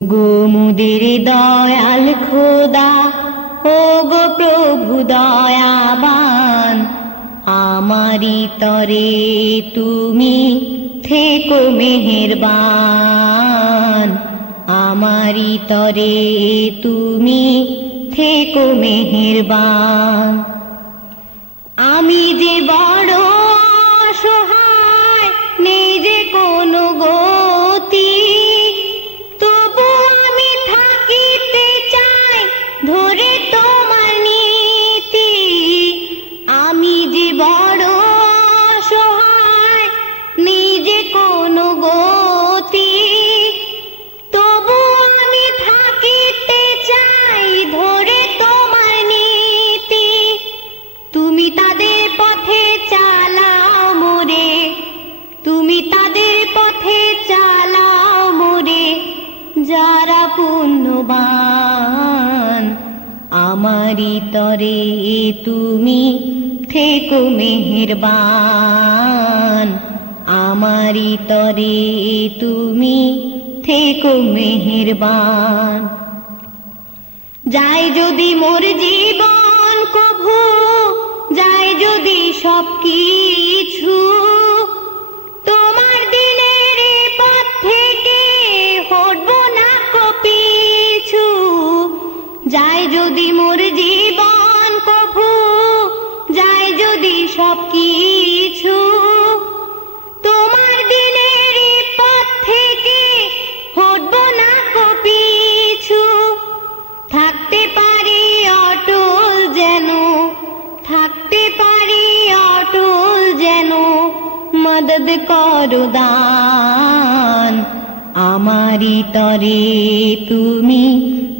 গোমুদের দয়াল খোদা, ও গো প্রভু দয়াবান, আমারি তরে তুমি থেকো মেহেরবান, আমারি তরে তুমি থেকো মেহেরবান। আমি যে বড় অসহায়, নেই যে কোনো গতি, তবু আমি থাকিতে চাই ধরে তোমার নীতি। আমি যে বড় অসহায়, নেই যে কোনো গতি, তবু আমি থাকিতে চাই ধরে তোমার নীতি। তুমি তাদের পথে চালাও মোরে, তুমি তাদের পথে চালাও মোরে, যারা পুণ্যবান। আমারি তরে তুমি থেকো মেহেরবান, আমারি তরে তুমি থেকো মেহেরবান। যাই যদি মোর জীবন কভু, যাই যদি সবকিছু, তোমার দিনের পথ থেকে হটবো না কো পিছু। যাই যদি মোর জীবন কভু, যাই যদি সবকিছু, তোমার দিনের পথ থেকে হটবো না কো পিছু। থাকতে পারি অটল যেন, থাকতে পারি অটল যেন, মদদ করো দান। আমারি তরে তুমি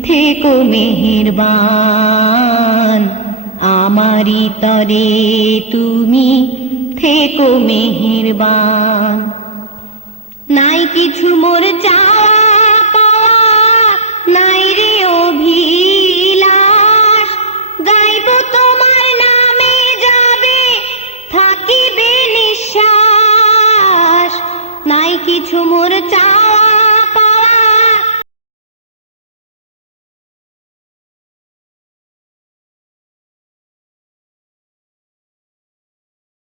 থেকো মেহেরবান, আমারি তরে তুমি থেকো মেহেরবান। নাই কিছু মোর চাওয়া